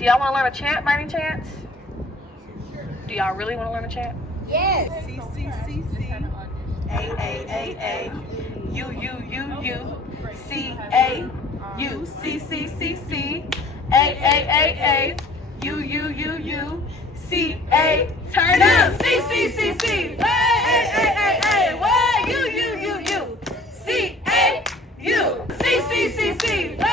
Do y'all want to learn a chant by any chance? Do y'all really want to learn a chant? Yes. C C C C A U U U U C A U C C C C A U U U U C A. Turn up. C C C C. What? U U U U C A U C C C C. What?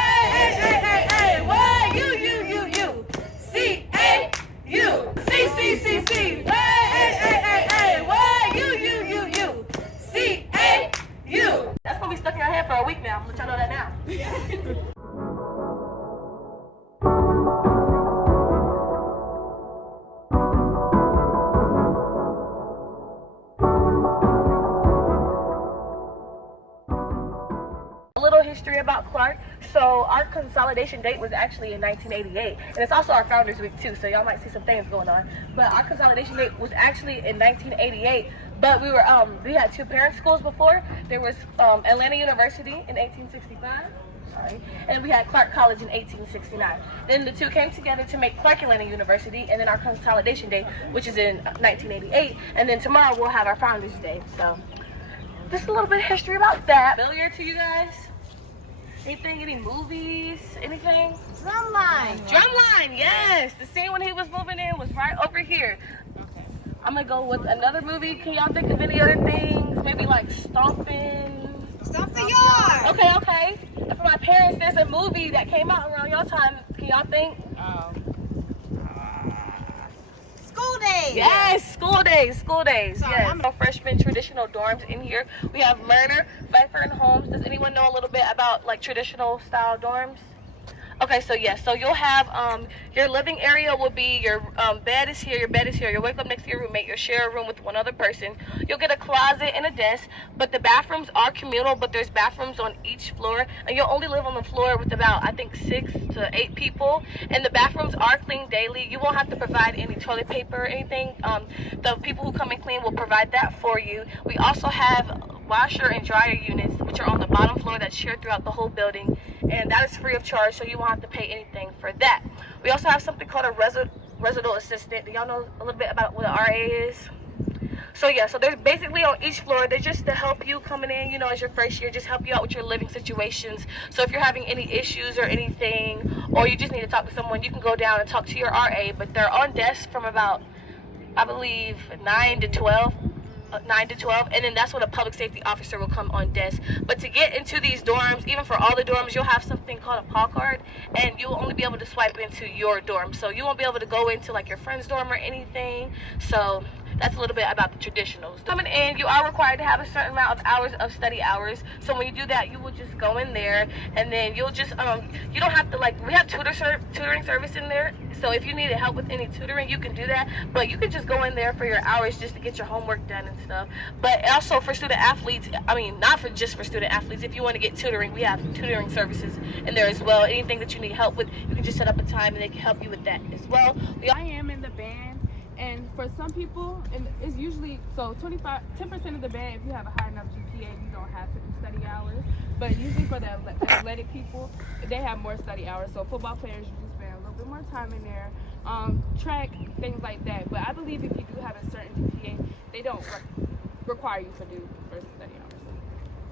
U U U U C A U C C C C. What? U U U U C A U. That's gonna be stuck in your head for a week now. I'm gonna let y'all know that now. A little history about Clark. So our consolidation date was actually in 1988, and it's also our Founders Week too, so y'all might see some things going on. But our consolidation date was actually in 1988, but we had two parent schools before. There was Atlanta University in 1865, and we had Clark College in 1869. Then the two came together to make Clark Atlanta University, and then our consolidation day, which is in 1988, and then tomorrow we'll have our Founders Day. So just a little bit of history about that. Familiar to you guys? Anything? Any movies? Anything? Drumline. Drumline, yes. The scene when he was moving in was right over here. Okay. I'm gonna go with another movie. Can y'all think of any other things? Maybe like Stomping. Stomp the yard. Okay. And for my parents, there's a movie that came out around your time. Can y'all think? School days. Yes, school days. Sorry, Yes. I'm- Freshman traditional dorms in here. We have Murder, Pfeiffer, and Holmes. Does anyone know a little bit about like traditional style dorms? Okay, so yes, so you'll have your living area will be your bed is here, your bed is here. You'll wake up next to your roommate. You'll share a room with one other person. You'll get a closet and a desk, but the bathrooms are communal. But there's bathrooms on each floor, and you'll only live on the floor with about I think 6 to 8 people. And the bathrooms are cleaned daily. You won't have to provide any toilet paper or anything. The people who come and clean will provide that for you. We also have washer and dryer units, which are on the bottom floor that's shared throughout the whole building, and that is free of charge, so you won't have to pay anything for that. We also have something called a residential assistant. Do y'all know a little bit about what an RA is? So yeah, so there's basically on each floor, they're just to help you coming in, you know, as your first year, just help you out with your living situations. So if you're having any issues or anything, or you just need to talk to someone, you can go down and talk to your RA, but they're on desk from about, I believe, 9 to 12, and then that's when a public safety officer will come on desk. But to get into these dorms, even for all the dorms, you'll have something called a paw card, and you'll only be able to swipe into your dorm. So you won't be able to go into like your friend's dorm or anything. So that's a little bit about the traditionals. Coming in, you are required to have a certain amount of hours of study hours. So when you do that, you will just go in there, and then you'll just you don't have to we have tutoring service in there. So if you need help with any tutoring, you can do that. But you can just go in there for your hours just to get your homework done and stuff. But also for student athletes, I mean, not just for student athletes. If you want to get tutoring, we have tutoring services in there as well. Anything that you need help with, you can just set up a time and they can help you with that as well. I am in the band, and for some people, and it's usually 10% of the band. If you have a high enough GPA, you don't have to do study hours. But usually for the athletic people, they have more study hours. So football players usually spend a little bit more time in there. Track, things like that. But I believe if you do have a certain GPA, they don't require you to do for study hours.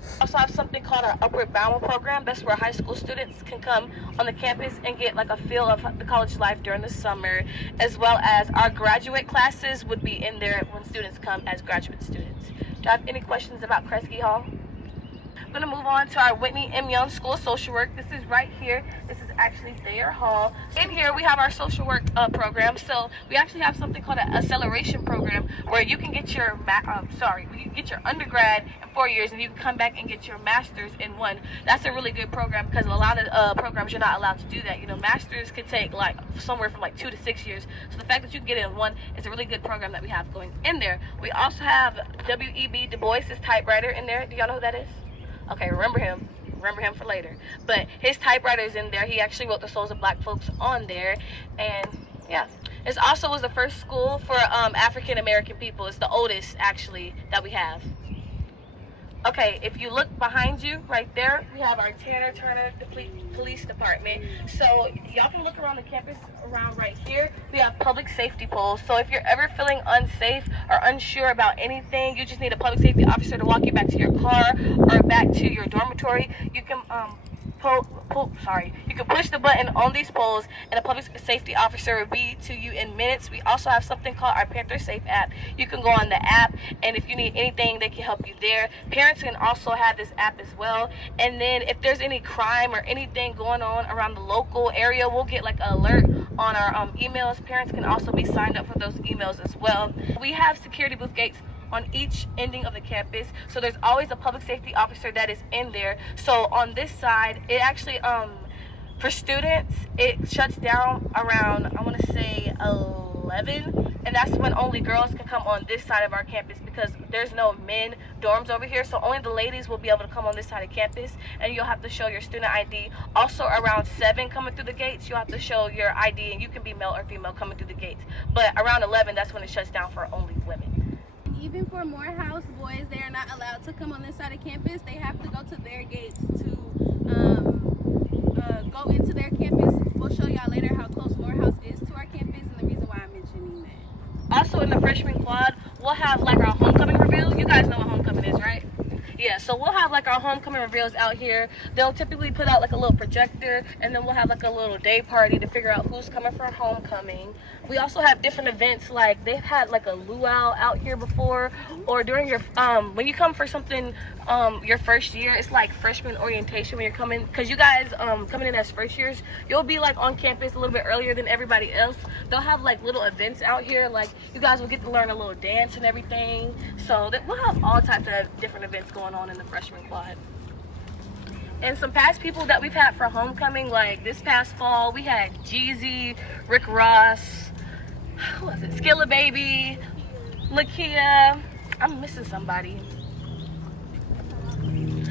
We also have something called our Upward Bound program. That's where high school students can come on the campus and get like a feel of the college life during the summer, as well as our graduate classes would be in there when students come as graduate students. Do you have any questions about Kresge Hall? I'm going to move on to our Whitney M. Young School of Social Work. This is right here. This is actually Thayer Hall. In here we have our social work program. So we actually have something called an acceleration program where you can get your undergrad in 4 years, and you can come back and get your master's in 1. That's a really good program because a lot of programs you're not allowed to do that. You know, masters could take like somewhere from like 2 to 6 years. So the fact that you can get it in 1 is a really good program that we have going in there. We also have W.E.B. Du Bois' typewriter in there. Do y'all know who that is? Okay, remember him for later. But his typewriter is in there. He actually wrote The Souls of Black Folks on there. And yeah, it also was the first school for African American people. It's the oldest actually that we have. Okay, if you look behind you, right there, we have our Tanner Turner Police Department. So y'all can look around the campus around right here. We have public safety poles. So if you're ever feeling unsafe or unsure about anything, you just need a public safety officer to walk you back to your car or back to your dormitory. You can you can push the button on these poles and a public safety officer will be to you in minutes. We also have something called our Panther Safe app. You can go on the app, and if you need anything, they can help you there. Parents can also have this app as well. And then if there's any crime or anything going on around the local area, we'll get like an alert on our emails. Parents can also be signed up for those emails as well. We have security booth gates on each ending of the campus, so there's always a public safety officer that is in there. So on this side, it actually for students, it shuts down around, I want to say 11, and that's when only girls can come on this side of our campus because there's no men dorms over here, so only the ladies will be able to come on this side of campus, and you'll have to show your student ID. Also around 7 coming through the gates, you'll have to show your ID, and you can be male or female coming through the gates. But around 11, that's when it shuts down for only women. Even for Morehouse boys, they are not allowed to come on this side of campus. They have to go to their gates to go into their campus. We'll show y'all later how close Morehouse is to our campus and the reason why I'm mentioning that. Also in the freshman quad, we'll have like our homecoming reveal. You guys know what homecoming is, right? Yeah, so we'll have like our homecoming reveals out here. They'll typically put out like a little projector, and then we'll have like a little day party to figure out who's coming for homecoming. We also have different events, like they've had like a luau out here before, or during your when you come for something your first year, it's like freshman orientation when you're coming, because you guys coming in as first years, you'll be like on campus a little bit earlier than everybody else. They'll have like little events out here, like you guys will get to learn a little dance and everything. So that we'll have all types of different events going on in the freshman quad. And some past people that we've had for homecoming, like this past fall, we had Jeezy, Rick Ross, who was it? Skilla Baby, Lakia. I'm missing somebody.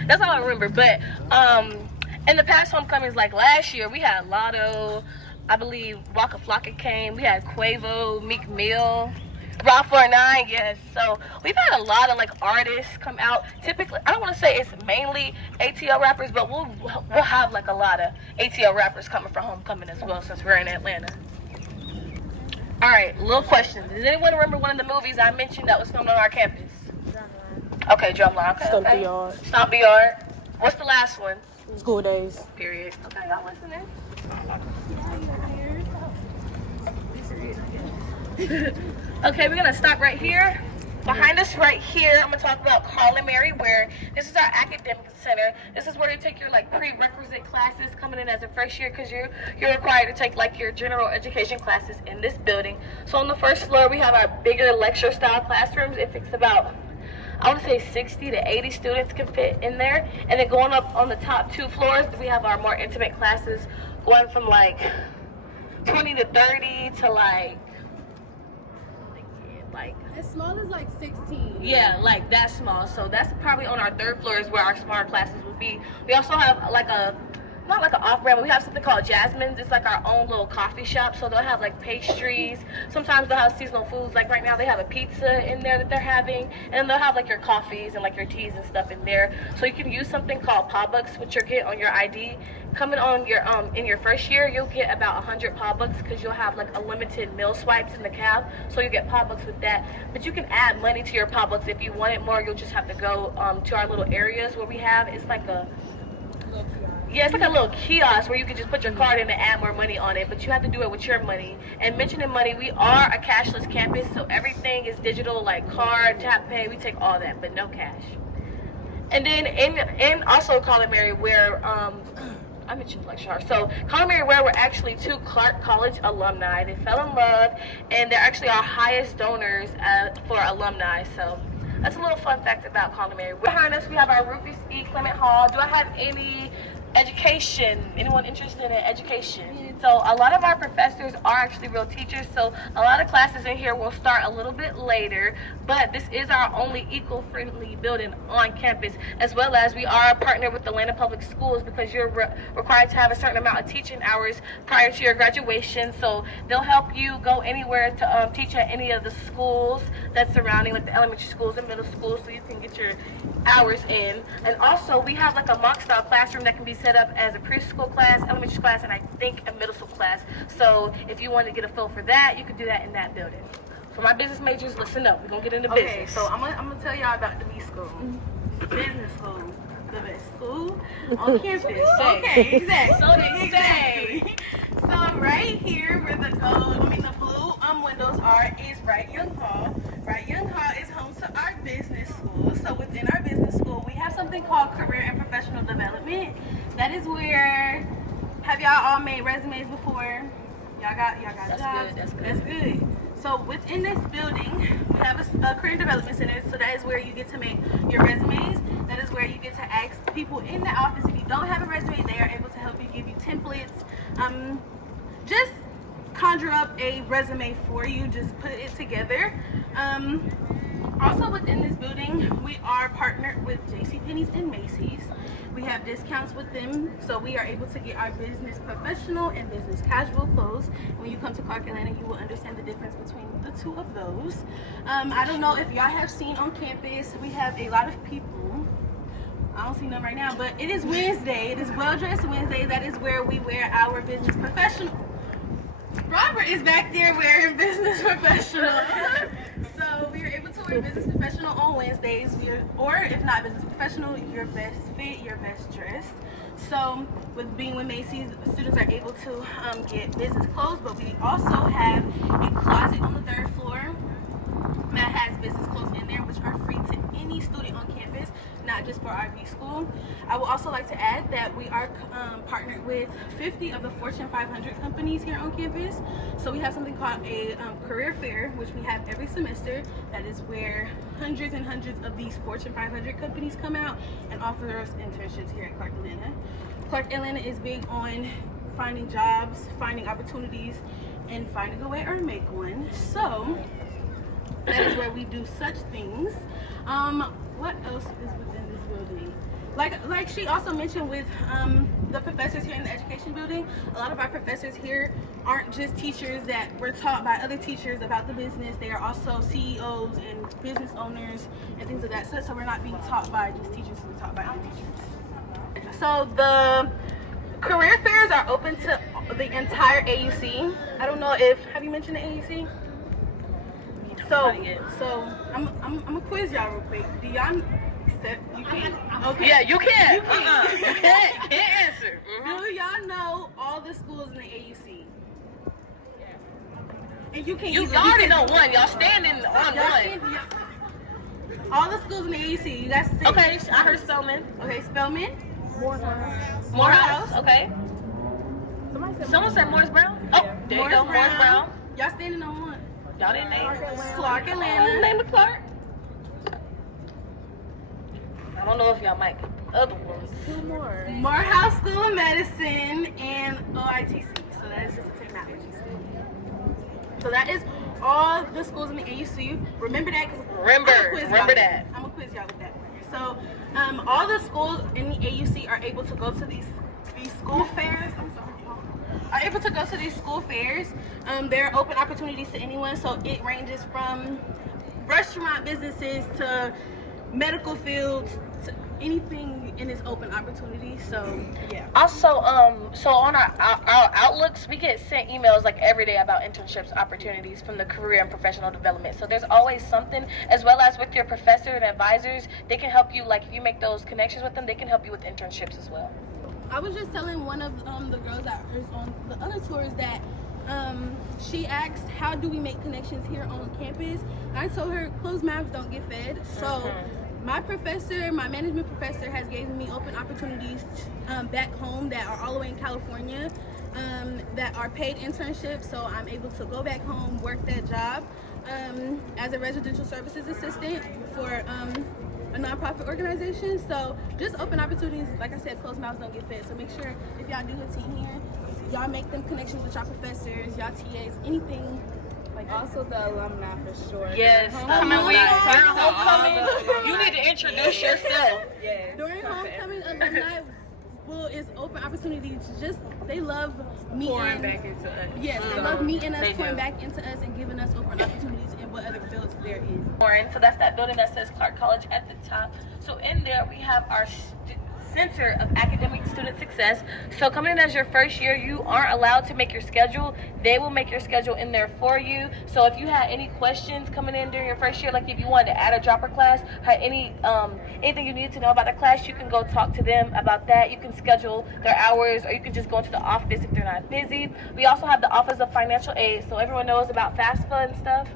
That's all I remember. But in the past homecomings, like last year, we had Lotto, I believe Waka Flocka came. We had Quavo, Meek Mill, Rock 49, yes. So we've had a lot of like artists come out. Typically, I don't want to say it's mainly ATL rappers, but we'll have like a lot of ATL rappers coming for homecoming as well, since we're in Atlanta. All right, little question. Does anyone remember one of the movies I mentioned that was filmed on our campus? Okay, Drumline. Okay, Stomp the Yard. Stomp the Yard. What's the last one? School Days. Period. Okay, y'all listening? Okay, we're gonna stop right here. Behind us right here, I'm gonna talk about Carl and Mary Ware. This is our academic center. This is where you take your like prerequisite classes coming in as a first year, because you're required to take like your general education classes in this building. So on the first floor, we have our bigger lecture style classrooms. It fits about, I want to say 60 to 80 students can fit in there. And then going up on the top 2 floors, we have our more intimate classes going from like 20 to 30 to like As small as like 16. yeah, like that small. So that's probably on our 3rd floor is where our smaller classes would be. We also have like a, not like an off-brand, but we have something called Jasmine's. It's like our own little coffee shop. So they'll have like pastries. Sometimes they'll have seasonal foods. Like right now they have a pizza in there that they're having. And they'll have like your coffees and like your teas and stuff in there. So you can use something called Pawbucks, which you'll get on your ID. Coming on your in your first year, you'll get about 100 Pawbucks, because you'll have like a limited meal swipes in the cab. So you get Pawbucks with that. But you can add money to your Pawbucks if you want it more. You'll just have to go to our little areas where we have. It's like a, yeah, it's like a little kiosk where you can just put your card in and add more money on it, but you have to do it with your money. And mentioning money, we are a cashless campus, so everything is digital, like card, tap pay. We take all that, but no cash. And then in also Colin Mary, where I mentioned lecture. So Colin Mary Ware were actually 2 Clark College alumni. They fell in love, and they're actually our highest donors for alumni. So that's a little fun fact about Colin Mary. Behind us, we have our Rufus E. Clement Hall. Do I have any education? Anyone interested in education? So a lot of our professors are actually real teachers. So a lot of classes in here will start a little bit later, but this is our only eco-friendly building on campus, as well as we are partnered with Atlanta Public Schools because you're required to have a certain amount of teaching hours prior to your graduation. So they'll help you go anywhere to teach at any of the schools that's surrounding, like the elementary schools and middle schools, so you can get your hours in. And also we have like a mock style classroom that can be set up as a preschool class, elementary class, and I think a middle school class. So if you want to get a feel for that, you could do that in that building. For my business majors, listen up. We're gonna get into business. Okay, so I'm gonna tell y'all about the B school, business school, the best school on campus. Okay, exactly. So they say. So right here where the blue windows are is Wright Young Hall. Wright Young Hall is home to our business school. So within our business school, we have something called career and professional development. That is where, have y'all all made resumes before? Y'all got That's jobs? good, that's good. That's good. So within this building, we have a career development center. So that is where you get to make your resumes. That is where you get to ask people in the office. If you don't have a resume, they are able to help you, give you templates. Just conjure up a resume for you. Just put it together. Also within this building, we are partnered with JCPenney's and Macy's. We have discounts with them, so we are able to get our business professional and business casual clothes. When you come to Clark Atlanta, you will understand the difference between the two of those. I don't know if y'all have seen on campus, we have a lot of people. I don't see none right now, but it is Wednesday. It is Well Dressed Wednesday. That is where we wear our business professional. Robert is back there wearing business professional. So we are able to wear business professional on Wednesdays. Or if not business professional, your best fit, your best dressed. So with being with Macy's, students are able to get business clothes, but we also have a closet on the 3rd floor that has business clothes in there, which are free to any student on campus, not just for our B school. I would also like to add that we are partnered with 50 of the Fortune 500 companies here on campus. So we have something called a career fair, which we have every semester. That is where hundreds and hundreds of these Fortune 500 companies come out and offer us internships here at Clark Atlanta. Clark Atlanta is big on finding jobs, finding opportunities, and finding a way or make one. So that is where we do such things. What else is within this building? Like she also mentioned with the professors here in the education building, a lot of our professors here aren't just teachers that were taught by other teachers about the business. They are also CEOs and business owners and things of that sort. So we're not being taught by just teachers, we're taught by other teachers. So the career fairs are open to the entire AUC. I don't know if, have you mentioned the AUC? So I'm gonna quiz y'all real quick. Do y'all accept? You can't. Okay. Yeah, you can. You can't. You can't answer. Do y'all know all the schools in the AUC? And you can't. You already know one. Y'all standing on one. All the schools in the AUC. You guys say. Okay, I heard Spelman. Okay, Spelman. Morehouse. Okay. Someone said Morris Brown. Oh, there you go, Morris Brown. Y'all standing on one. Y'all didn't name Clark Atlanta. Name of Clark. I don't know if y'all might get other ones. Two more. Morehouse School of Medicine and OITC. So that is just a technology school. So that is all the schools in the AUC. Remember that? Remember that. I'm gonna quiz y'all with that. So all the schools in the AUC are able to go to these school fairs. Are able to go to these school fairs. There are open opportunities to anyone, so it ranges from restaurant businesses to medical fields to anything in this open opportunity. So yeah. Also, so on our outlooks, we get sent emails like every day about internships opportunities from the career and professional development. So there's always something, as well as with your professor and advisors, they can help you. Like if you make those connections with them, they can help you with internships as well. I was just telling one of the girls that was on the other tours that she asked, how do we make connections here on campus? And I told her, closed mouths don't get fed. So my professor, my management professor, has given me open opportunities back home that are all the way in California that are paid internships. So I'm able to go back home, work that job as a residential services assistant for a nonprofit organization. So just open opportunities. Like I said, closed mouths don't get fed. So make sure if y'all do a team here, y'all make them connections with y'all professors, y'all TAs, anything. Like also the alumni for sure. Yes, Homecoming week. week. During homecoming, you need to introduce yourself. Yes. During homecoming, alumni is open opportunity to just, they love meeting. Pouring back into us. Yes, they love meeting us, They pouring do. back into us, and giving us open opportunities in what other fields there is. Warren. So that's that building that says Clark College at the top. So in there we have our Center of Academic Student Success. So coming in as your first year, you aren't allowed to make your schedule. They will make your schedule in there for you. So if you had any questions coming in during your first year, like if you wanted to add a dropper class, had anything you needed to know about the class, you can go talk to them about that. You can schedule their hours, or you can just go into the office if they're not busy. We also have the Office of Financial Aid, so everyone knows about FAFSA and stuff.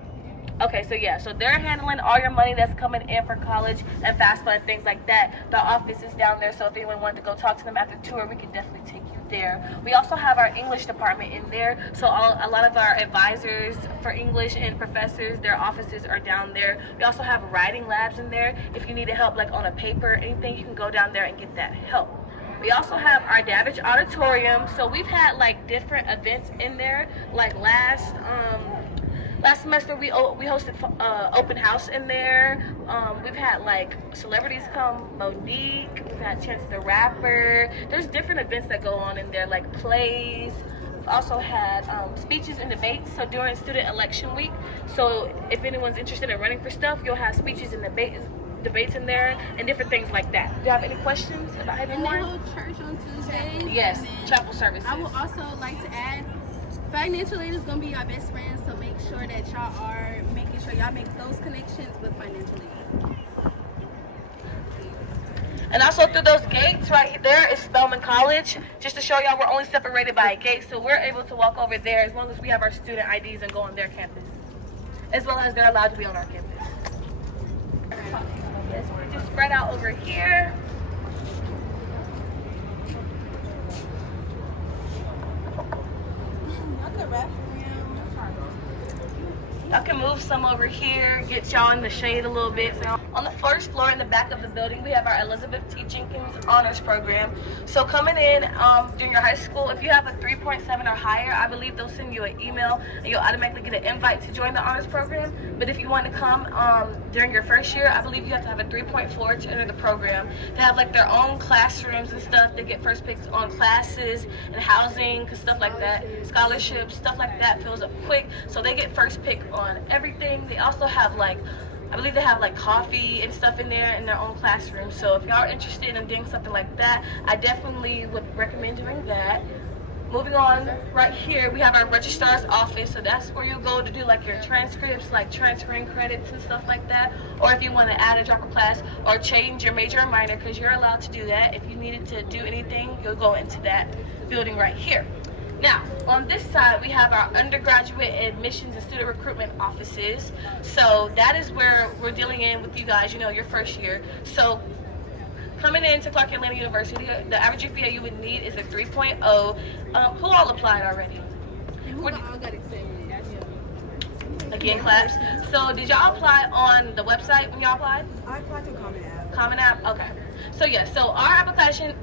Okay, so yeah, so they're handling all your money that's coming in for college and FAFSA and things like that. The office is down there, so if anyone wanted to go talk to them after the tour, we can definitely take you there. We also have our English department in there, so a lot of our advisors for English and professors, their offices are down there. We also have writing labs in there. If you need help like on a paper or anything, you can go down there and get that help. We also have our Davidge Auditorium, so we've had like different events in there, like last semester we hosted open house in there. We've had like celebrities come, Monique, we've had Chance the Rapper. There's different events that go on in there, like plays. We've also had speeches and debates, so during student election week, so if anyone's interested in running for stuff, you'll have speeches and debates in there and different things like that. Do you have any questions about And they anyone? hold church on Tuesdays. Yes, and then chapel services. I would also like to add, financial aid is going to be our best friends, so make sure that y'all are making sure y'all make those connections with financial aid. And also through those gates right there is Spelman College. Just to show y'all, we're only separated by a gate, so we're able to walk over there as long as we have our student IDs and go on their campus, as well as they're allowed to be on our campus. Yes, we're just spread out over here. Y'all can move some over here, get y'all in the shade a little bit. So on the first floor in the back of the building, we have our Elizabeth T. Jenkins Honors Program. So coming in during your high school, if you have a 3.7 or higher, I believe they'll send you an email and you'll automatically get an invite to join the Honors Program. But if you want to come during your first year, I believe you have to have a 3.4 to enter the program. They have like their own classrooms and stuff. They get first picks on classes and housing, stuff like that, scholarships, stuff like that fills up quick. So they get first pick on everything. They also have like, I believe they have like coffee and stuff in there in their own classroom. So if y'all are interested in doing something like that, I definitely would recommend doing that. Moving on, right here we have our registrar's office, so that's where you go to do like your transcripts, like transferring credits and stuff like that, or if you want to add a dropper class or change your major or minor, because you're allowed to do that. If you needed to do anything, you'll go into that building right here. Now, on this side, we have our undergraduate admissions and student recruitment offices. So that is where we're dealing in with you guys, you know, your first year. So coming into Clark Atlanta University, the average GPA you would need is a 3.0. Who all applied already? And who all got accepted? Again, class. So did y'all apply on the website when y'all applied? I applied to Common App. Common App? Okay. So yeah, so our application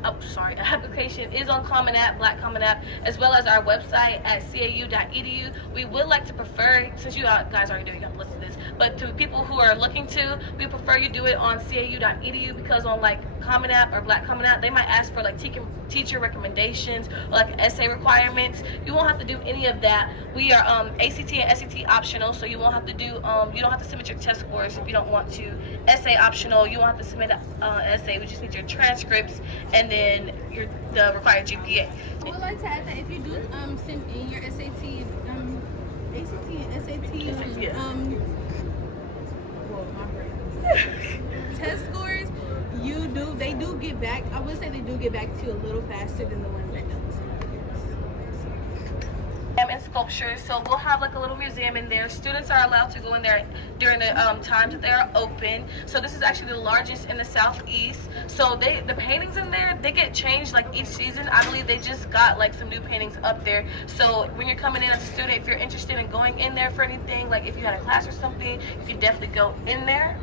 is on Common App, Black Common App, as well as our website at cau.edu. We would like to prefer, since you guys already do, you have to listen to this, but to people who are looking to, we prefer you do it on cau.edu, because on like Common App or Black Common App, they might ask for like teacher recommendations or like essay requirements. You won't have to do any of that. We are ACT and SAT optional, so you won't have to do, you don't have to submit your test scores if you don't want to. Essay optional, you won't have to submit an essay. We just need your transcripts and then the required GPA. I would like to add that if you do send in your SAT, ACT and SAT test scores, they do get back. I would say they do get back to you a little faster than the ones that don't. And sculptures, so we'll have like a little museum in there. Students are allowed to go in there during the times that they are open. So this is actually the largest in the southeast. So the paintings in there, they get changed like each season. I believe they just got like some new paintings up there. So when you're coming in as a student, if you're interested in going in there for anything, like if you had a class or something, you can definitely go in there.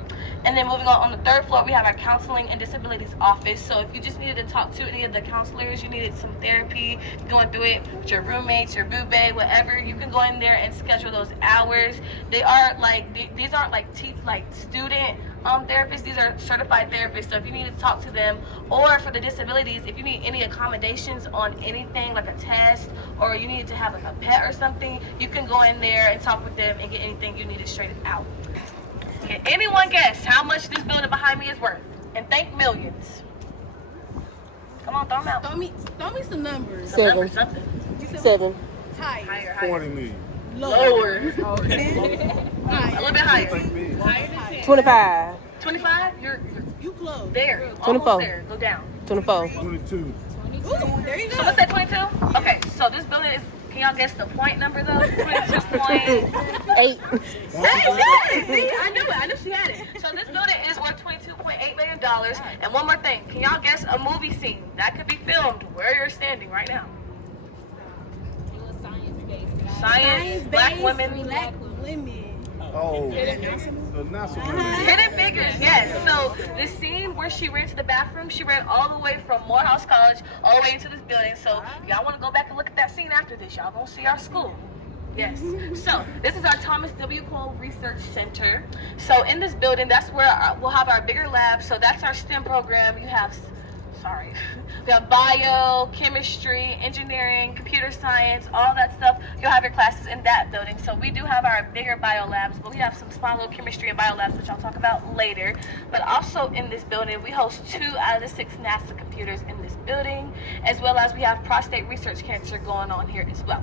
And then moving on the third floor, we have our counseling and disabilities office. So if you just needed to talk to any of the counselors, you needed some therapy, going through it with your roommates, your boo bae, whatever, you can go in there and schedule those hours. They are like, these aren't like student therapists. These are certified therapists. So if you need to talk to them, or for the disabilities, if you need any accommodations on anything like a test, or you need to have like a pet or something, you can go in there and talk with them and get anything you needed straightened out. Can anyone guess how much this building behind me is worth? And think millions. Come on, throw them out. Throw me some numbers. Some numbers, something. 7. Higher. Higher. 40 million. Lower. A Higher. little bit higher. Higher than 10. 25. 25? You're You close. there. 24. Almost there. Go down. 24. 22. Ooh, there you So go. let's say 22? Okay, so this building is, can y'all guess the point number though? 22 point. 8. Hey, see, I knew it. I knew she had it. So this building is worth $22.8 million. And one more thing, can y'all guess a movie scene that could be filmed where you're standing right now? Science, black women. Black women. Oh, the NASA women. Hidden Figures, yes. So the scene where she ran to the bathroom, she ran all the way from Morehouse College all the way into this building. So y'all want to go back and look at that scene after this. Y'all gonna see our school. Yes. So this is our Thomas W. Cole Research Center. So in this building, that's where we'll have our bigger lab. So that's our STEM program. We have bio, chemistry, engineering, computer science, all that stuff. You'll have your classes in that building. So we do have our bigger bio labs, but we have some small little chemistry and bio labs, which I'll talk about later. But also in this building, we host 2 out of the 6 NASA computers in this building, as well as we have prostate research cancer going on here as well.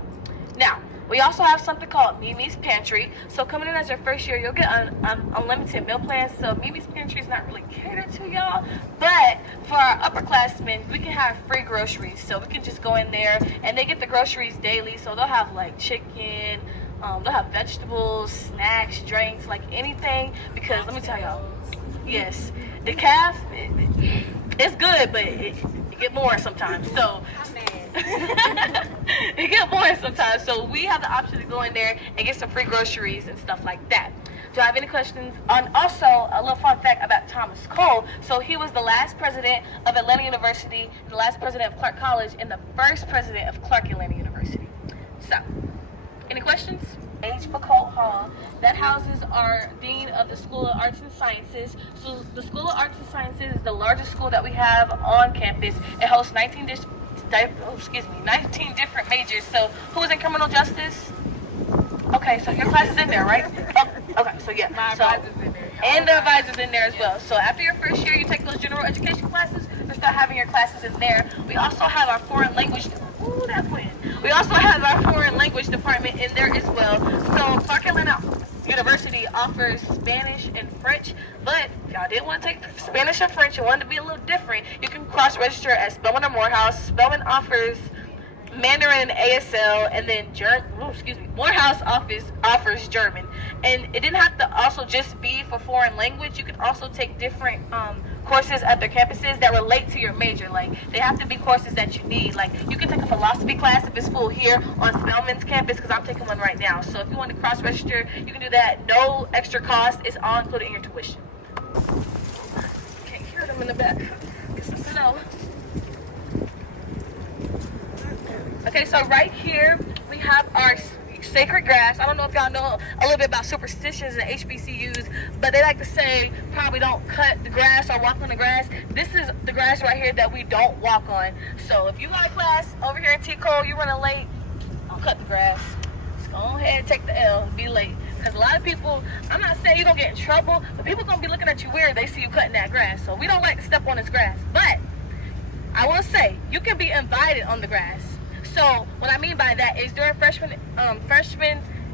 Now, we also have something called Mimi's Pantry. So coming in as your first year, you'll get unlimited meal plans. So Mimi's Pantry is not really catered to y'all, but for our upperclassmen, we can have free groceries. So we can just go in there and they get the groceries daily. So they'll have like chicken, they'll have vegetables, snacks, drinks, like anything. Because let me tell y'all, yes, the calf, it's good, but it get more sometimes. So it get boring sometimes, so we have the option to go in there and get some free groceries and stuff like that. Do I have any questions? And also, a little fun fact about Thomas Cole. So he was the last president of Atlanta University, the last president of Clark College, and the first president of Clark Atlanta University. So, any questions? HBCU Hall. That houses our Dean of the School of Arts and Sciences. So the School of Arts and Sciences is the largest school that we have on campus. It hosts 19 different majors. So who is in criminal justice? Okay, so your class is in there, right? Oh, okay, so yeah. My So, advisor's in there. and the advisor's in there as well. So after your first year, you take those general education classes and start having your classes in there. We also have our foreign language. Ooh, that went. We also have our foreign language department in there as well. So Clark Atlanta University offers Spanish and French, but if y'all didn't want to take Spanish or French and wanted to be a little different, you can cross-register at Spelman or Morehouse. Spelman offers Mandarin and ASL, and then Morehouse offers German. And it didn't have to also just be for foreign language. You could also take different courses at their campuses that relate to your major. Like, they have to be courses that you need. Like, you can take a philosophy class if it's full here on Spelman's campus, because I'm taking one right now. So if you want to cross-register, you can do that. No extra cost. It's all included in your tuition. Can't hear them in the back. Guess that's a no. Okay, so right here we have our sacred grass. I don't know if y'all know a little bit about superstitions and HBCUs, but they like to say probably don't cut the grass or walk on the grass. This is the grass right here that we don't walk on. So if you got a class over here in T-Cole, you're running late, don't cut the grass. Just go ahead and take the L and be late. Because a lot of people, I'm not saying you're going to get in trouble, but people going to be looking at you weird if they see you cutting that grass. So we don't like to step on this grass. But I will say, you can be invited on the grass. So what I mean by that is during freshman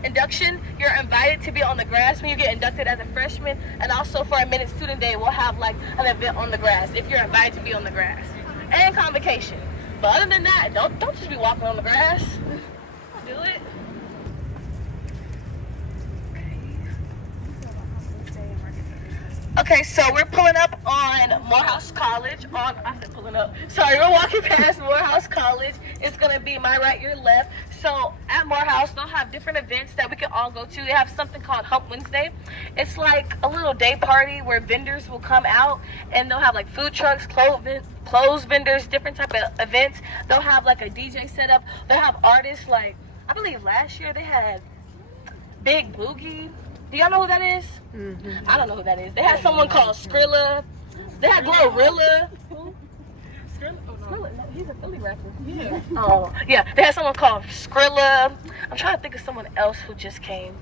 induction, you're invited to be on the grass when you get inducted as a freshman, and also for our Minute Student Day, we'll have like an event on the grass if you're invited to be on the grass, and convocation. But other than that, don't just be walking on the grass. Do it. Okay, so we're pulling up on Morehouse College. We're walking past Morehouse College. It's gonna be my right, your left. So at Morehouse, they'll have different events that we can all go to. They have something called Hump Wednesday. It's like a little day party where vendors will come out and they'll have like food trucks, clothes vendors, different type of events. They'll have like a DJ set up. They'll have artists like, I believe last year they had Big Boogie. Do y'all know who that is? Mm-hmm. I don't know who that is. They had someone called Skrilla. They had Glorilla. Skrilla, no, he's a Philly rapper. Yeah. Oh, yeah. They had someone called Skrilla. I'm trying to think of someone else who just came.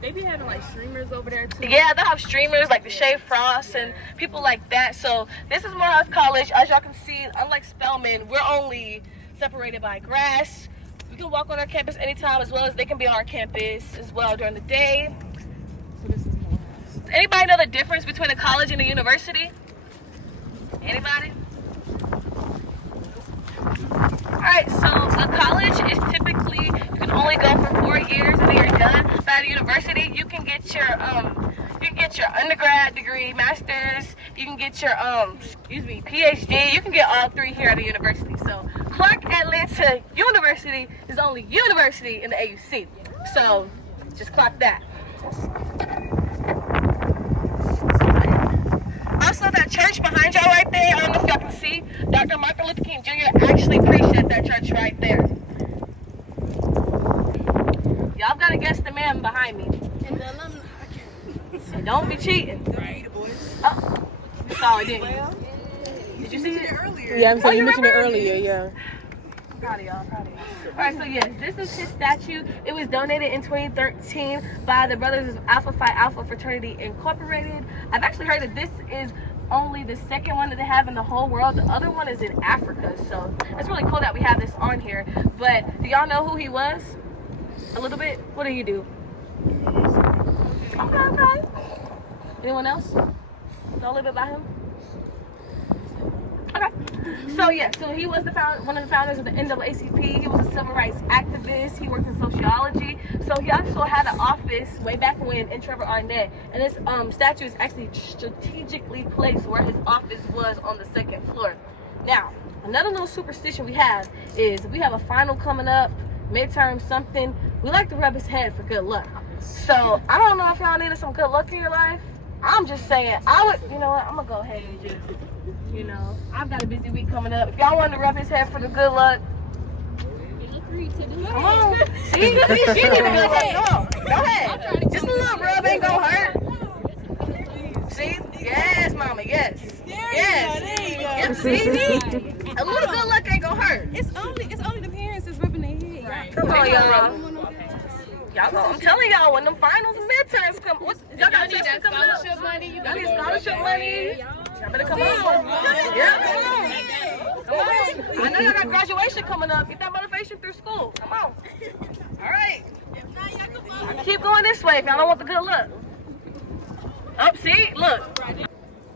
They be having like streamers over there too. Yeah, they'll have streamers like the Shea Frost and people like that. So this is Morehouse College. As y'all can see, unlike Spelman, we're only separated by grass. We can walk on our campus anytime, as well as they can be on our campus as well during the day. So this is Morehouse. Anybody know the difference between a college and a university? Anybody? Alright, so a college is typically, you can only go for 4 years and then you're done. But at a university, you can get your undergrad degree, master's, you can get your PhD, you can get all 3 here at a university. So Clark Atlanta University is the only university in the AUC. So just clock that. Also, that church behind y'all right there, I don't know if y'all can see, Dr. Martin Luther King Jr. actually preached at that church right there. Y'all gotta guess the man behind me. And the alumni. And don't be cheating. Right. Oh, you saw it, didn't you? Did you see it? Yeah, I'm saying you mentioned it remember? earlier, yeah. Proud of y'all, proud of y'all. Alright, so yes, this is his statue. It was donated in 2013 by the Brothers of Alpha Phi Alpha Fraternity Incorporated. I've actually heard that this is only the second one that they have in the whole world. The other one is in Africa, so it's really cool that we have this on here. But do y'all know who he was? A little bit? What do you do? Okay. Anyone else? Know a little bit about him? Okay. So yeah, so he was one of the founders of the NAACP. He was a civil rights activist. He worked in sociology. So he also had an office way back when in Trevor Arnett. And this statue is actually strategically placed where his office was on the 2nd floor. Now, another little superstition we have is we have a final coming up, midterm something. We like to rub his head for good luck. So I don't know if y'all needed some good luck in your life. I'm just saying, you know what, I'm gonna go ahead and just, I've got a busy week coming up. If y'all want to rub his head for the good luck, come on. See, she need a good luck. Come on, go ahead. Just a little rub ain't gonna hurt. See? Yes, mama, yes. Yes. There you go. Yep, see? A little good luck ain't gonna hurt. It's only the parents that's rubbing their head. Right. Come on, y'all. I'm telling y'all, when them finals and midterms come, y'all got need that scholarship money. Y'all need scholarship money. Y'all better come on. Yeah, come on. I know y'all got graduation coming up. Get that motivation through school. Come on. All right. Keep going this way if y'all don't want the good luck. Up, see? Look.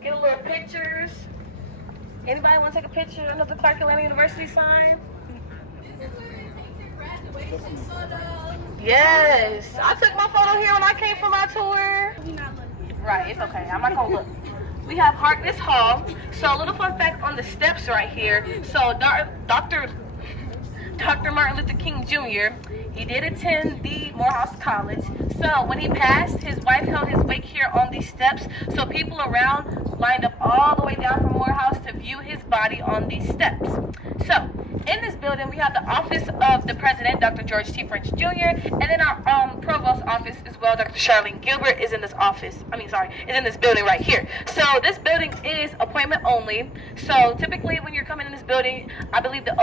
Get a little pictures. Anybody want to take a picture of the Clark Atlanta University sign? Yes, I took my photo here when I came for my tour. Right, it's okay. I'm not gonna look. We have Harkness Hall. So a little fun fact on the steps right here. So Dr. Martin Luther King Jr., he did attend the Morehouse College. So when he passed, his wife held his wake here on these steps. So people around lined up all the way down from Morehouse to view his body on these steps. So in this building, we have the office of the president, Dr. George T. French Jr., and then our provost office as well, Dr. Charlene Gilbert, is in this is in this building right here. So this building is appointment only. So typically when you're coming in this building, I believe the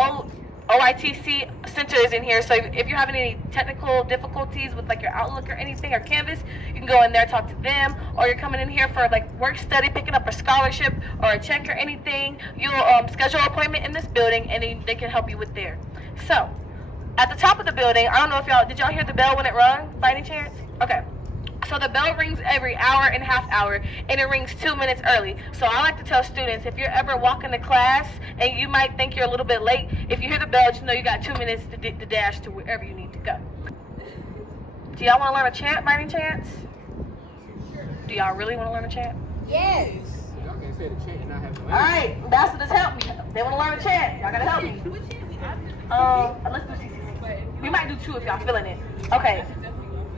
OITC center is in here. So if you're having any technical difficulties with like your Outlook or anything or Canvas, you can go in there, talk to them. Or you're coming in here for like work study, picking up a scholarship or a check or anything, you'll schedule an appointment in this building and they can help you with there. So at the top of the building, I don't know if did y'all hear the bell when it rung by any chance? Okay. So the bell rings every hour and a half hour, and it rings 2 minutes early. So I like to tell students, if you're ever walking to class and you might think you're a little bit late, if you hear the bell, just know you got 2 minutes to dash to wherever you need to go. Do y'all want to learn a chant by any chance? Do y'all really want to learn a chant? Yes. Y'all can't say the chant and not have no All right, ambassadors help me. They want to learn a chant. Y'all got to help me. Let's do CCC. We might do 2 if y'all feeling it. Okay.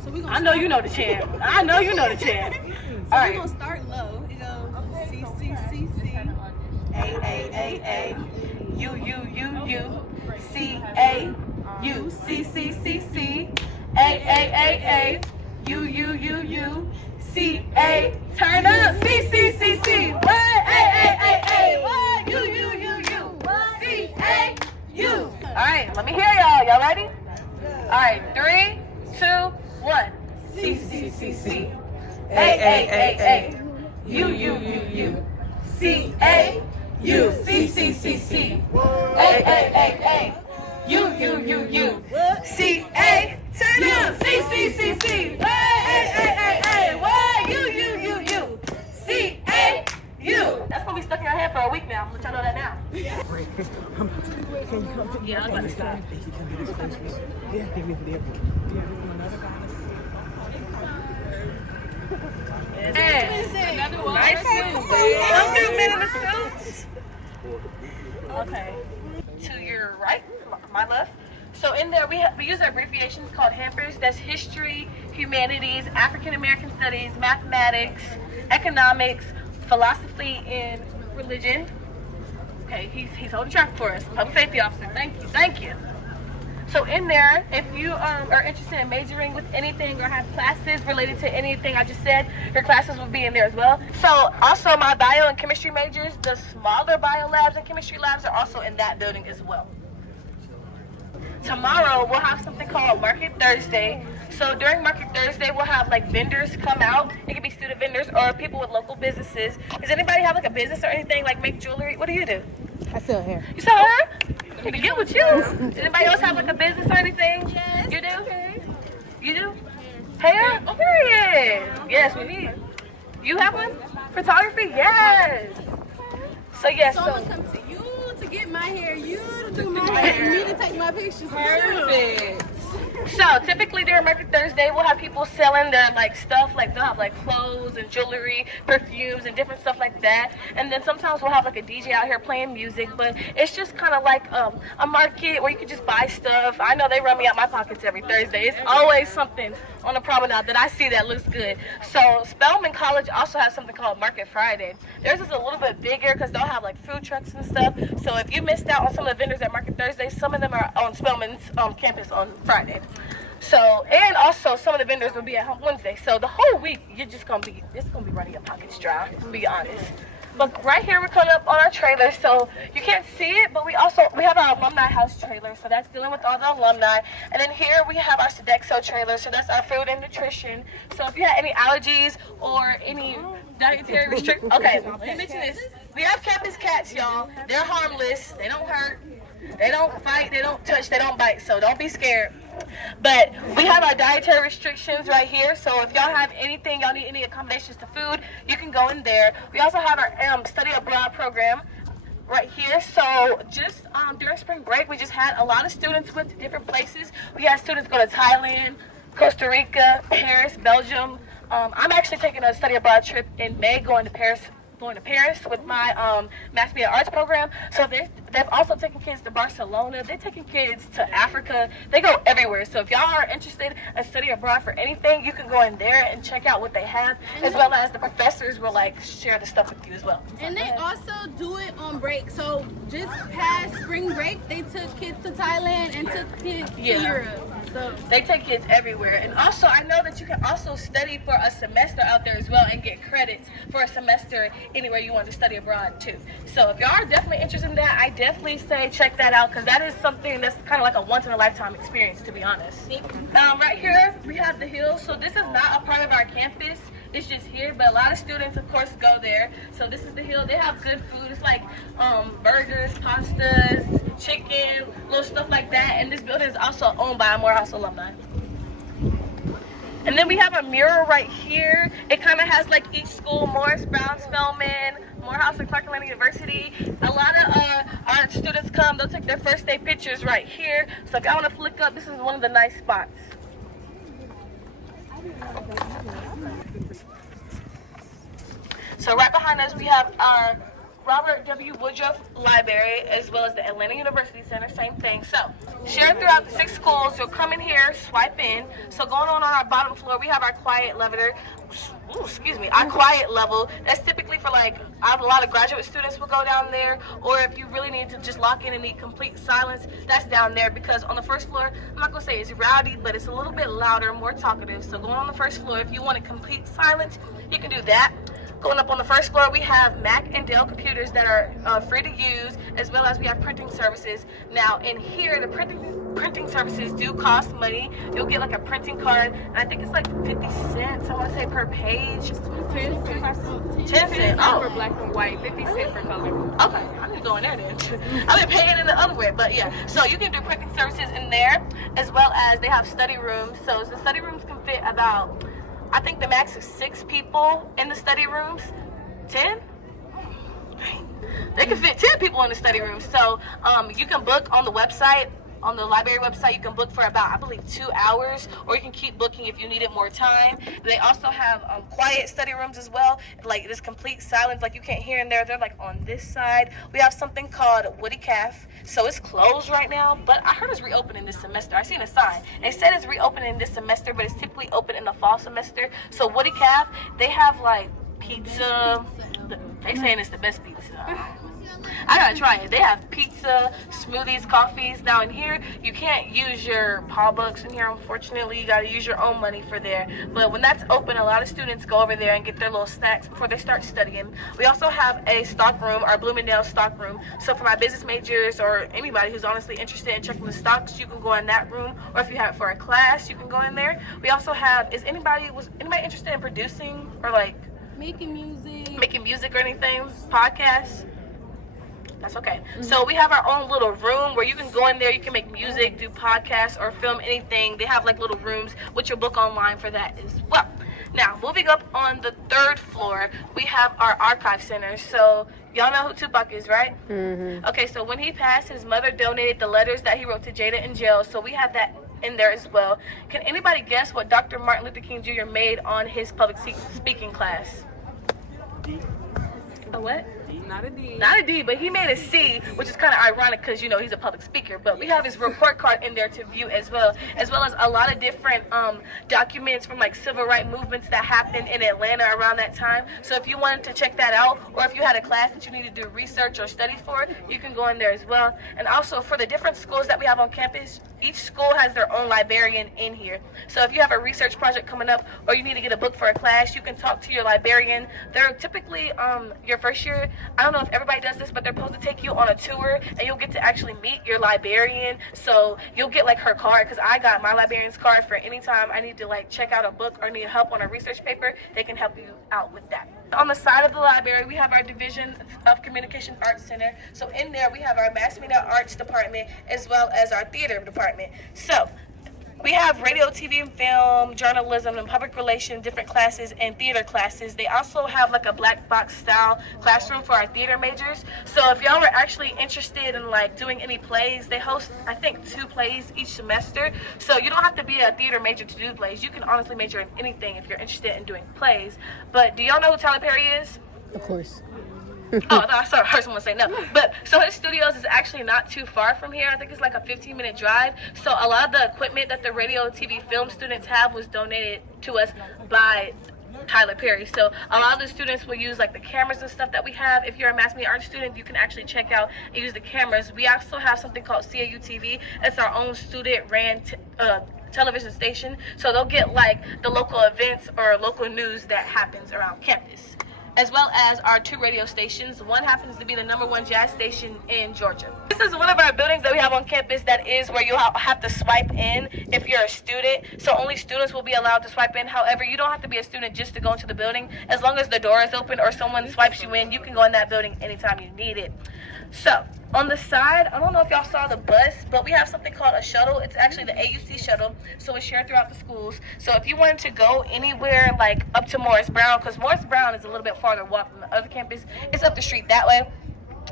So we I know you know the chant. I know you know the chant. All We're right. gonna start low. It goes C C C C A U U U C A U C C C C A U U U U C A. Turn up C C C C. What? A. What? U U U U C A U. All right, let me hear y'all. Y'all ready? All right, 3, 2, 1. C C C C A U U U U C A U C C C C A U U U U C A. Turn up C C C C what? U U U U C A U. That's gonna be stuck in your head for a week now. I'm gonna let y'all know that now. Yeah, I'm about to stop. Nice. Don't do men in the suits. Okay. To your right, my left. So in there we use abbreviations called HAMPers. That's history, humanities, African American studies, mathematics, economics, philosophy, and religion. Okay, he's holding track for us. Public safety officer. Thank you. So in there, if you are interested in majoring with anything or have classes related to anything I just said, your classes will be in there as well. So also my bio and chemistry majors, the smaller bio labs and chemistry labs are also in that building as well. Tomorrow we'll have something called Market Thursday. So during Market Thursday we'll have like vendors come out. It could be student vendors or people with local businesses. Does anybody have like a business or anything, like make jewelry? What do you do? I sell hair. You sell hair? I need to get with you. Does anybody else have like a business or anything? Yes. You do? You do? Hair? Period. Yes, we need. You have one? Photography? Yes. So yes. So I'm gonna come to you to get my hair, you to do my hair, me to take my pictures. Perfect. So typically during Market Thursday, we'll have people selling their like stuff, like they'll have like clothes and jewelry, perfumes and different stuff like that. And then sometimes we'll have like a DJ out here playing music, but it's just kind of like a market where you can just buy stuff. I know they run me out my pockets every Thursday. It's always something on the promenade that I see that looks good. So Spelman College also has something called Market Friday. Theirs is a little bit bigger because they'll have like food trucks and stuff. So if you missed out on some of the vendors at Market Thursday, some of them are on Spelman's campus on Friday. So, and also some of the vendors will be at Wednesday. So the whole week, it's gonna be running your pockets dry, to be honest. But right here, we're coming up on our trailer, so you can't see it, but we have our alumni house trailer, so that's dealing with all the alumni. And then here we have our Sodexo trailer, so that's our food and nutrition. So if you have any allergies or any dietary restrictions, okay, let me mention this. We have campus cats, y'all. They're harmless, they don't hurt, they don't fight, they don't touch, they don't bite, so don't be scared. But we have our dietary restrictions right here, so if y'all have anything, y'all need any accommodations to food, you can go in there. We also have our study abroad program right here. So just during spring break, we just had a lot of students went to different places. We had students go to Thailand, Costa Rica, Paris, Belgium. I'm actually taking a study abroad trip in May, going to Paris with my mass media arts program. So they've also taken kids to Barcelona. They're taking kids to Africa. They go everywhere. So if y'all are interested in studying abroad for anything, you can go in there and check out what they have, as well as the professors will like share the stuff with you as well. And they also do it on break. So just past spring break, they took kids to Thailand and took kids to Europe. So they take kids everywhere. And also, I know that you can also study for a semester out there as well and get credits for a semester anywhere you want to study abroad too. So if y'all are definitely interested in that, I definitely say check that out, because that is something that's kind of like a once-in-a-lifetime experience, to be honest. Right here, we have the Hill. So this is not a part of our campus. It's just here, but a lot of students, of course, go there. So this is the Hill. They have good food. It's like burgers, pastas, chicken, little stuff like that. And this building is also owned by a Morehouse alumni. And then we have a mural right here. It kind of has like each school: Morris, Brown, Spelman, Morehouse, and Clark Atlanta University. A lot of our students come. They'll take their first day pictures right here. So if y'all want to flick up, this is one of the nice spots. So right behind us, we have our Robert W. Woodruff Library, as well as the Atlanta University Center, same thing. So, shared throughout the 6 schools, you'll come in here, swipe in. So going on our bottom floor, we have our quiet level. Our quiet level. That's typically for like, a lot of graduate students will go down there, or if you really need to just lock in and need complete silence, that's down there, because on the first floor, I'm not gonna say it's rowdy, but it's a little bit louder, more talkative. So going on the first floor, if you want a complete silence, you can do that. Going up on the first floor, we have Mac and Dell computers that are free to use, as well as we have printing services. Now, in here, the printing services do cost money. You'll get like a printing card, and I think it's like 50 cents, I want to say, per page. 10 cents. for Oh, black and white, 50 cents for color. okay. I need to go in there then. I've been paying in the other way, but yeah. So you can do printing services in there, as well as they have study rooms. So the study rooms can fit about, I think the max is 6 people in the study rooms. 10? They can fit 10 people in the study room. So you can book on the website, on the library website. You can book for about, I believe, 2 hours, or you can keep booking if you needed more time. They also have quiet study rooms as well, like this complete silence, like you can't hear in there. They're like on this side. We have something called Woody Calf. So it's closed right now, but I heard it's reopening this semester. I seen a sign. They said it's reopening this semester, but it's typically open in the fall semester. So Woody Calf, they have like pizza. They saying it's the best pizza. I gotta try it. They have pizza, smoothies, coffees. Now in here, you can't use your paw bucks in here, unfortunately. You gotta use your own money for there. But when that's open, a lot of students go over there and get their little snacks before they start studying. We also have a stock room, our Bloomingdale stock room. So for my business majors or anybody who's honestly interested in checking the stocks, you can go in that room. Or if you have it for a class, you can go in there. We also have, was anybody interested in producing or like Making music or anything? Podcasts? That's okay. So we have our own little room where you can go in there, you can make music, do podcasts, or film anything. They have like little rooms with your book online for that as well. Now, moving up on the 3rd floor, we have our archive center. So y'all know who Tupac is, right? Mm-hmm. Okay, so when he passed, his mother donated the letters that he wrote to Jada in jail. So we have that in there as well. Can anybody guess what Dr. Martin Luther King Jr. made on his public speaking class? A what? Not a D. Not a D, but he made a C, which is kind of ironic because, you know, he's a public speaker. But we have his report card in there to view as well as a lot of different documents from like civil rights movements that happened in Atlanta around that time. So if you wanted to check that out, or if you had a class that you need to do research or study for, you can go in there as well. And also for the different schools that we have on campus, each school has their own librarian in here. So if you have a research project coming up, or you need to get a book for a class, you can talk to your librarian. They're typically your first year, I don't know if everybody does this, but they're supposed to take you on a tour, and you'll get to actually meet your librarian. So you'll get like her card, because I got my librarian's card for any time I need to like check out a book or need help on a research paper. They can help you out with that. On the side of the library, we have our Division of Communication Arts Center. So in there, we have our Mass Media Arts Department, as well as our Theater Department. So we have radio, TV, and film, journalism, and public relations, different classes, and theater classes. They also have like a black box style classroom for our theater majors. So if y'all were actually interested in like doing any plays, they host, I think, 2 plays each semester. So you don't have to be a theater major to do plays. You can honestly major in anything if you're interested in doing plays. But do y'all know who Tyler Perry is? Of course. Oh, I saw someone say no. But so his studios is actually not too far from here. I think it's like a 15-minute drive. So a lot of the equipment that the radio, TV, film students have was donated to us by Tyler Perry. So a lot of the students will use like the cameras and stuff that we have. If you're a mass media arts student, you can actually check out and use the cameras. We also have something called CAU TV. It's our own student-ran television station. So they'll get like the local events or local news that happens around campus, as well as our 2 radio stations. One happens to be the #1 jazz station in Georgia. This is one of our buildings that we have on campus that is where you'll have to swipe in if you're a student. So only students will be allowed to swipe in. However, you don't have to be a student just to go into the building. As long as the door is open or someone swipes you in, you can go in that building anytime you need it. So on the side, I don't know if y'all saw the bus, but we have something called a shuttle. It's actually the AUC shuttle, so it's shared throughout the schools. So if you wanted to go anywhere like up to Morris Brown, because Morris Brown is a little bit farther walk from the other campus, it's up the street that way.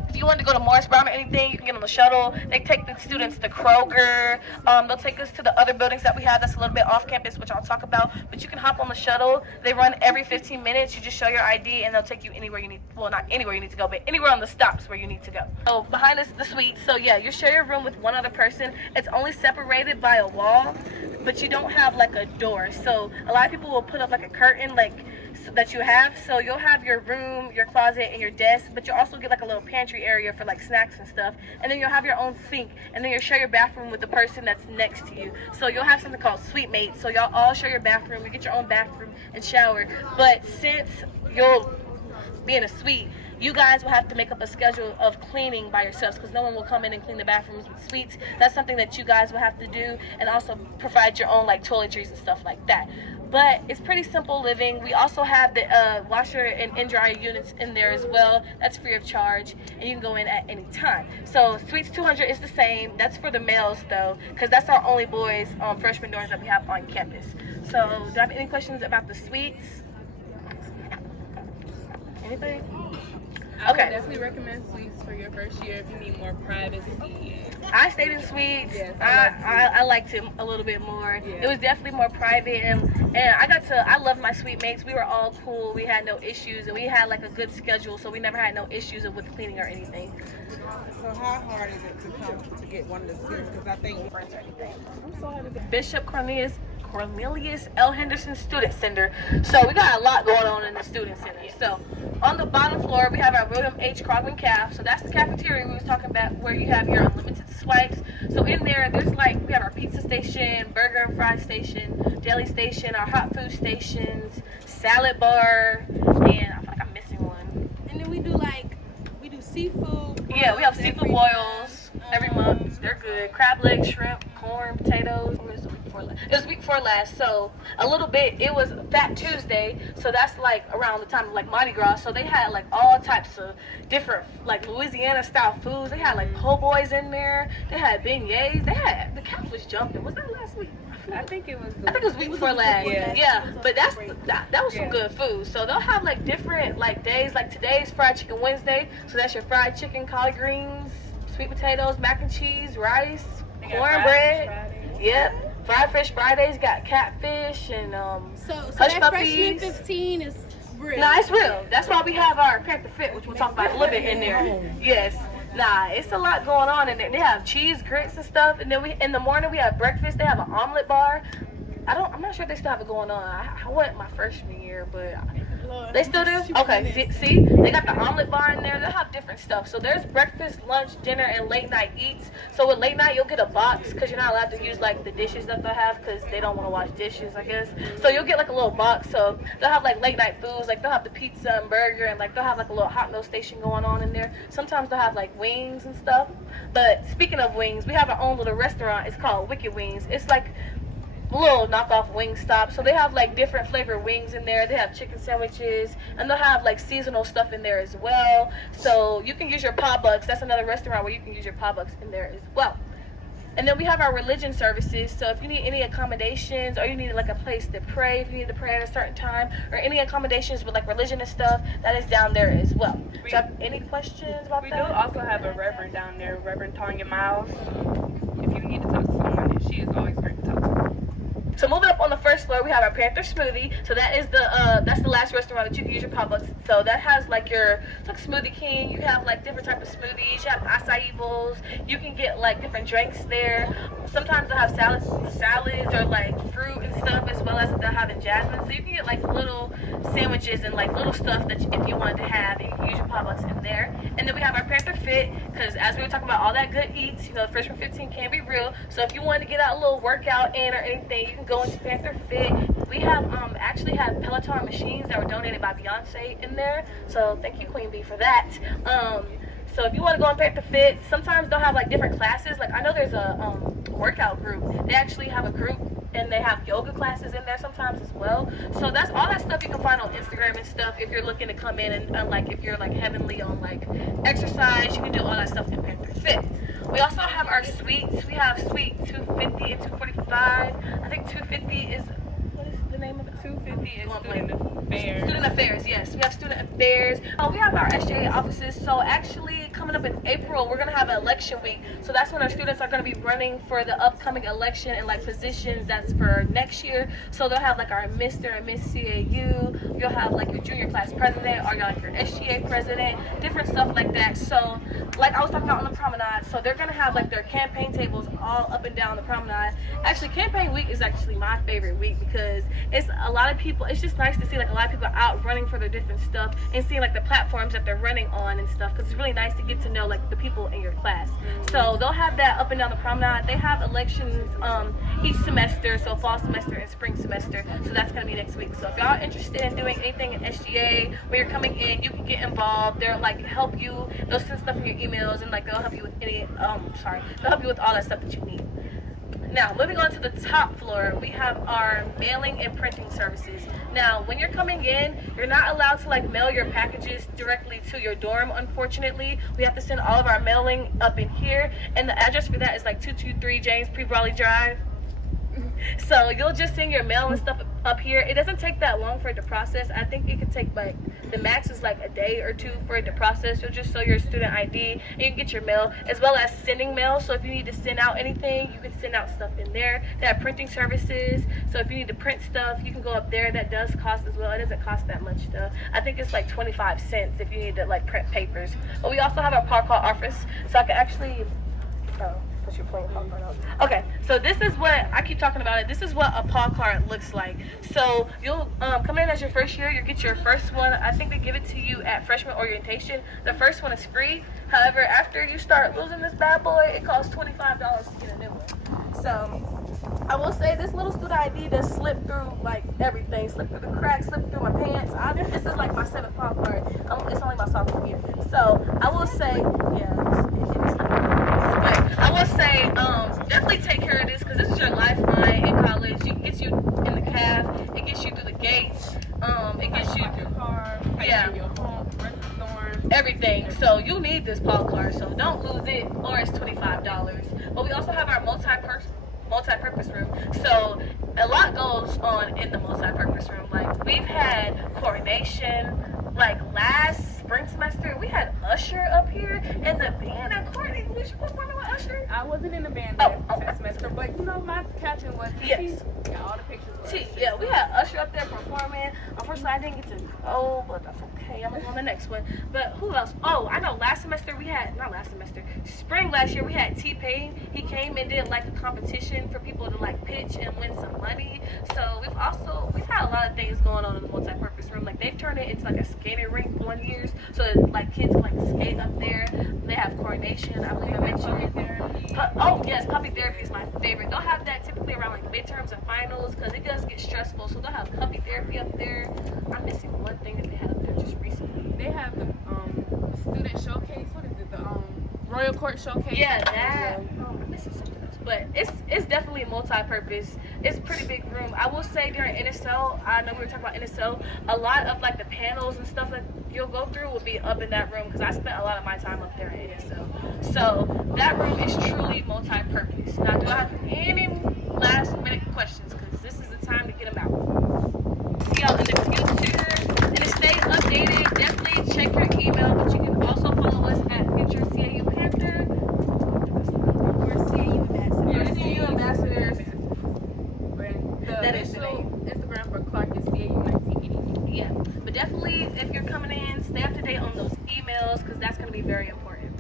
If you want to go to Morris Brown or anything, you can get on the shuttle. They take the students to Kroger. They'll take us to the other buildings that we have that's a little bit off campus, which I'll talk about. But you can hop on the shuttle. They run every 15 minutes. You just show your ID, and they'll take you anywhere you need. Well, not anywhere you need to go, but anywhere on the stops where you need to go. So behind us, the suite. So yeah, you share your room with one other person. It's only separated by a wall, but you don't have like a door. So a lot of people will put up like a curtain, like that you have. So you'll have your room, your closet, and your desk, but you'll also get like a little pantry area for like snacks and stuff. And then you'll have your own sink, and then you'll share your bathroom with the person that's next to you. So you'll have something called suite mates. So y'all all share your bathroom. You get your own bathroom and shower. But since you'll be in a suite, you guys will have to make up a schedule of cleaning by yourselves, because no one will come in and clean the bathrooms with suites. That's something that you guys will have to do, and also provide your own like toiletries and stuff like that. But it's pretty simple living. We also have the washer and dryer units in there as well. That's free of charge, and you can go in at any time. So Suites 200 is the same. That's for the males though, because that's our only boys freshman dorms that we have on campus. So do I have any questions about the suites? Anybody? I would Okay. definitely recommend suites for your first year if you need more privacy. I stayed in suites. Yes, I liked it a little bit more. Yeah. It was definitely more private, and I loved my suite mates. We were all cool. We had no issues, and we had like a good schedule, so we never had no issues with cleaning or anything. So how hard is it to come to get one of the suites? Because I think friends or anything. I'm so happy that Bishop Cornelius L. Henderson Student Center. So we got a lot going on in the Student Center. So on the bottom floor, we have our William H. Krogman Caf. So that's the cafeteria we was talking about, where you have your unlimited swipes. So in there, there's like, we have our pizza station, burger and fry station, deli station, our hot food stations, salad bar, and I feel like I'm missing one. And then we do seafood. Yeah, we have seafood boils every month. They're good. Crab legs, shrimp, corn, potatoes. What was the week before last? It was the week before last. So a little bit. It was Fat Tuesday. So that's like around the time of like Mardi Gras. So they had like all types of different like Louisiana style foods. They had like po' boys in there. They had beignets. They had the cat was jumping. Was that last week? I think it was week before last. Yeah. But that was some Yeah. good food. So they'll have like different like days. Like today's Fried Chicken Wednesday. So that's your fried chicken, collard greens, sweet potatoes, mac and cheese, rice, cornbread. Yep. Fried fish Fridays got catfish and So hush that puppies. freshman 15 is real. Nah, it's real. That's why we have our Panther Fit, which we'll talk about a little bit in there. Yes. Nah, it's a lot going on in there. They have cheese grits and stuff, and then in the morning we have breakfast. They have an omelet bar. I'm not sure if they still have it going on. I went my freshman year, but they still do? Okay, see? They got the omelet bar in there. They'll have different stuff. So there's breakfast, lunch, dinner, and late night eats. So with late night, you'll get a box because you're not allowed to use like the dishes that they have because they don't want to wash dishes, I guess. So you'll get like a little box. So they'll have like late night foods. Like they'll have the pizza and burger, and like they'll have like a little hot meal station going on in there. Sometimes they'll have like wings and stuff. But speaking of wings, we have our own little restaurant. It's called Wicked Wings. It's like little knockoff wing stop. So they have like different flavored wings in there. They have chicken sandwiches, and they'll have like seasonal stuff in there as well. So you can use your PawBucks. That's another restaurant where you can use your PawBucks in there as well. And then we have our religion services. So if you need any accommodations, or you need like a place to pray, if you need to pray at a certain time, or any accommodations with like religion and stuff, that is down there as well. Do you have any questions about We that? do also have a reverend down there, Reverend Tanya Miles. If you need to talk to someone, she is always great to talk to. So moving up on the first floor, we have our Panther Smoothie. So that is that's the last restaurant that you can use your PawBucks. So that has like it's like Smoothie King. You have like different types of smoothies. You have acai bowls. You can get like different drinks there. Sometimes they'll have salads or like fruit and stuff, as well as they'll have in Jasmine. So you can get like little sandwiches and like little stuff that if you wanted to have, you can use your PawBucks in there. And then we have our Panther Fit, because as we were talking about all that good eats, freshman 15 can be real. So if you wanted to get out a little workout in or anything, you can go into Panther Fit. We have actually had Peloton machines that were donated by Beyonce in there. So thank you, Queen Bee, for that. So if you want to go on Panther Fit, sometimes they'll have like different classes. Like I know there's a workout group. They actually have a group, and they have yoga classes in there sometimes as well. So that's all that stuff you can find on Instagram and stuff if you're looking to come in and like if you're like heavenly on like exercise, you can do all that stuff in Panther Fit. We also have our suites. We have suite 250 and 245. I think 250 is, what is the name of it? 250 is Student Affairs. Student Affairs, yes. We have Student Affairs. We have our SJA offices. So actually, come coming up in April, we're gonna have an election week. So that's when our students are gonna be running for the upcoming election and like positions that's for next year. So they'll have like our Mr. and Miss CAU. You'll have like your junior class president or like your SGA president, different stuff like that. So like I was talking about on the promenade, so they're gonna have like their campaign tables all up and down the promenade. Actually, campaign week is actually my favorite week because it's a lot of people. It's just nice to see like a lot of people out running for their different stuff and seeing like the platforms that they're running on and stuff, because it's really nice to get to know like the people in your class. So they'll have that up and down the promenade. They have elections each semester, so fall semester and spring semester. So that's gonna be next week. So if y'all are interested in doing anything in SGA, when you're coming in, you can get involved. They'll like help you. They'll send stuff in your emails and like they'll help you with they'll help you with all that stuff that you need. Now, moving on to the top floor, we have our mailing and printing services. Now, when you're coming in, you're not allowed to like mail your packages directly to your dorm, unfortunately. We have to send all of our mailing up in here, and the address for that is like 223 James Pre-Brawley Drive. So you'll just send your mail and stuff up here. It doesn't take that long for it to process. I think it could take like, the max is like a day or two for it to process. You'll just show your student ID and you can get your mail, as well as sending mail. So if you need to send out anything, you can send out stuff in there. They have printing services. So if you need to print stuff, you can go up there. That does cost as well. It doesn't cost that much though. I think it's like 25 cents if you need to like print papers. But we also have our park hall office. So I can actually, you're playing Paul card. Okay, so this is what I keep talking about it. This is what a Paul card looks like. So you'll come in as your first year. You get your first one. I think they give it to you at freshman orientation. The first one is free. However, after you start losing this bad boy, it costs $25 to get a new one. So I will say this little student ID does slip through like everything. Slip through the cracks, slip through my pants. This is like my 7th Paul card. It's only my sophomore year. So I will say, I will say, definitely take care of this because this is your lifeline in college. It gets you in the cab, it gets you through the gates, it gets you your car, your home, rent the dorm, everything. So you need this Paul card, so don't lose it, or it's $25. But we also have our multi-purpose room. So a lot goes on in the multi-purpose room. Like we've had coordination. Like last spring semester, we had Usher up here, and the band at Courtney. Was you performing with Usher? I wasn't in the band that semester, but you know my caption was yes. Yeah, all the pictures. Yeah, we had Usher up there performing. Unfortunately, I didn't get to go, but that's okay. I'm gonna go on the next one. But who else? Oh, I know. Last semester we had spring last year we had T-Pain. He came and did like a competition for people to like pitch and win some money. So we've had a lot of things going on in the multi-purpose room. Like they've turned it into like a skating rink one year, so like kids can like skate up there. They have coordination. I believe I mentioned therapy. Oh yes, puppy therapy is my favorite. They'll have that typically around like midterms and finals because it does get stressful. So they'll have puppy therapy up there. I'm missing one thing that they had up there just recently. They have the student showcase. What is it? The Royal Court showcase. Yeah, that. I'm missing something else. But it's definitely multi-purpose. It's a pretty big room. I will say during NSL, I know we were talking about NSL, a lot of like the panels and stuff that you'll go through will be up in that room because I spent a lot of my time up there in NSL. So that room is truly multi-purpose. Now, do I have any last minute questions? Because this is the time to get them out. See y'all in the future. And to stay updated, definitely check your email, but you can also follow us at Future CAU Panther. CAU ambassadors. That is the Instagram for Clark is CAU 1980. Yeah, but definitely if you're coming in, stay up to date on those emails because that's going to be very important.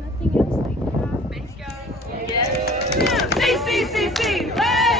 Nothing else. Thank you. Thank y'all. Yes. C. Hey!